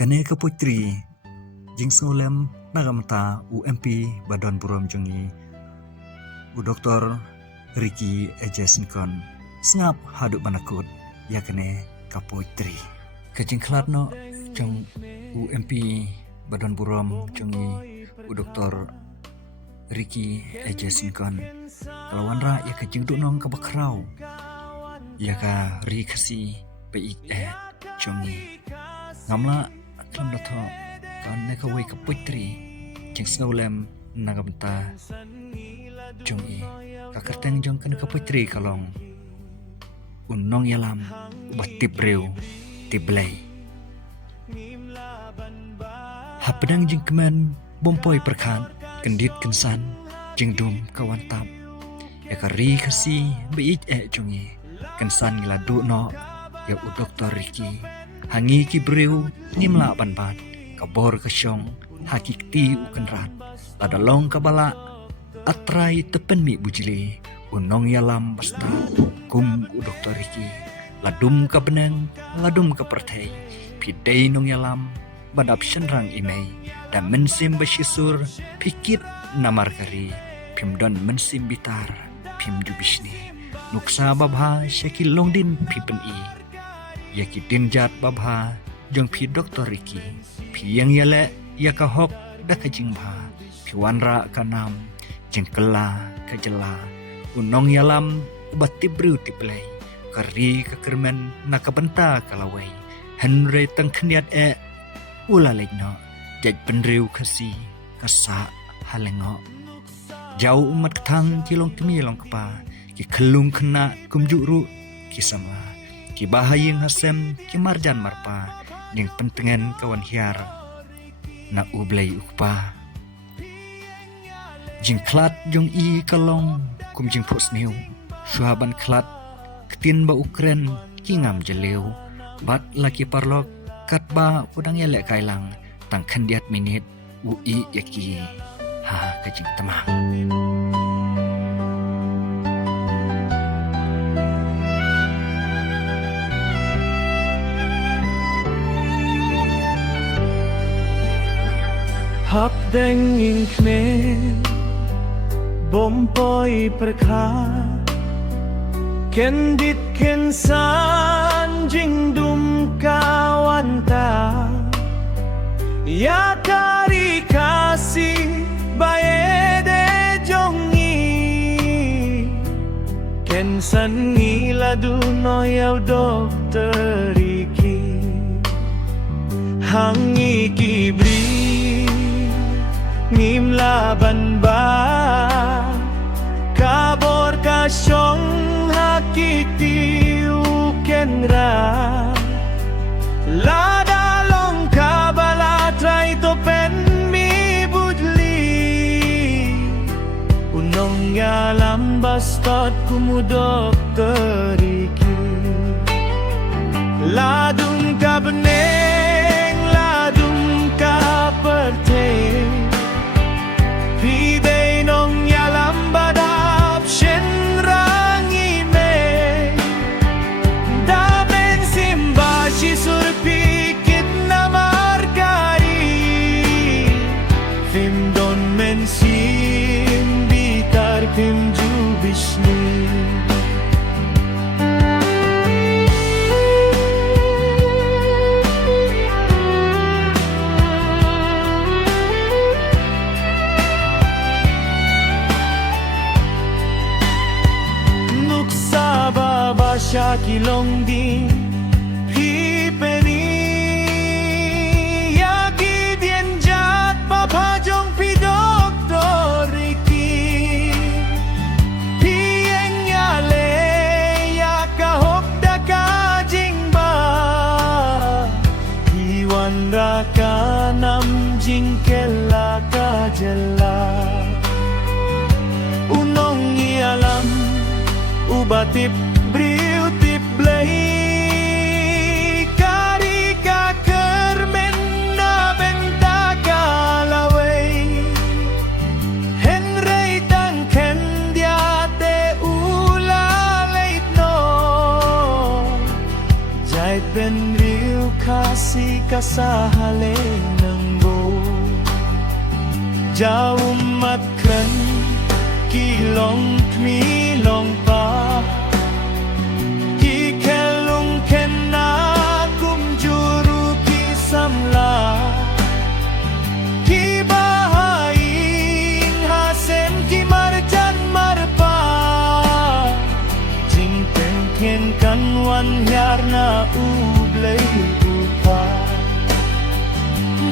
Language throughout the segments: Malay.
Kane ke putri jing solem nagamta UMP Badon Burom jongi u Dr. Ricky Ejesinkan sengap haduk banakut ya kane ke putri kejing klatno jong UMP Badon Burom jongi u Dr. Ricky Ejesinkan lawanra ya kejing dunong ke bakrau ya ka ri kasi peik jongi ngamla klam datho kan neka wei ke putri jeng snolem nagamta jongi kakerteng jong kan ke putri kalong unong yalam batip reu tiblai hapedang jeng kemen bompoi perkan kendit kensan jeng dum kawan tap ya kari kasi beij jongi kensan ngiladu no ya u Dr. Ricky hangi ki breu nimla banbat kabor kesyong hakikti ukenrat ladalong kabala atrai tepen mi bujili unong yalam basta kum u Dr. Ricky ladum ka beneng ladum ka pertei pidei nong yalam badap senrang imei dan mensim besyisur pikit namar kari pimdon mensim bitar pim jubisni nuksa babha syakil longdin pipen yaki dinjat babha jong pi Dr. Ricky pi yang yale yaka hok da kajing bha pi wanra kanam jeng kela kajela unong yalam batibru tiplay kari kekermen nakabenta kalawai henry tengkniat ulalekno jaj penriu kasi kasa halengo jauh umat ketang kilong kemilong kepa ki kelung kena kumjuru kisama ki bahayeng hasem ki marjan marpa yang pentengan kawan hiar na ublay ukpa jing klat jong i kalong kum jing posniu suhaban klat ketin ba ukren kingam jeleu bat laki parlok katba udang yelek kailang tang kandiat minit ui yaki ha kajing temang hap deng inkmen bompoi perka kendit kensan jing dum kawanta ya kari kasih baede jongi kensan ngiladu no yaw Dr. Ricky hangi kibri ngim laban ba kabor kasyong hakiti ukenra ladalong kabala try to pen mi budli unong yalam bastot kumu Dr. Ricky ladung kabeneng ladung kaperte pidei nong yalam badap senrang ime damen simba sisur pikit namar kari film don mensim bitar film jubisni Syakilong din pipeni yaki dienjat papajong pi Dr. Ricky pieng yale yakahok daka jingba iwan raka nam jingkela kajela unong ialam ubatip Briuti play karika kermen na benta kalaway Henry tang kendiate ulalait no jait ben riu kasi ka sa halin ng bo Jauh mat kren kilong kmilong pa Ki kelung kena kum juru ki samla Ki bahain hasem ki marjan marpa Jing ken kan wan hyar na ublay upa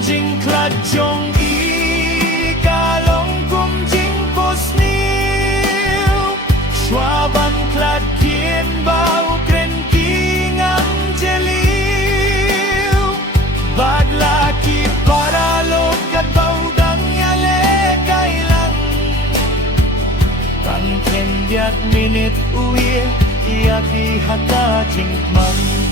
Jing klad jong i kalong kum jing pos niu Schwaban klad kien bau kren kingang jeliu Bagla ki paralog kat bau dang yale kailang Kan ken diat minit uye Iaki hata jingman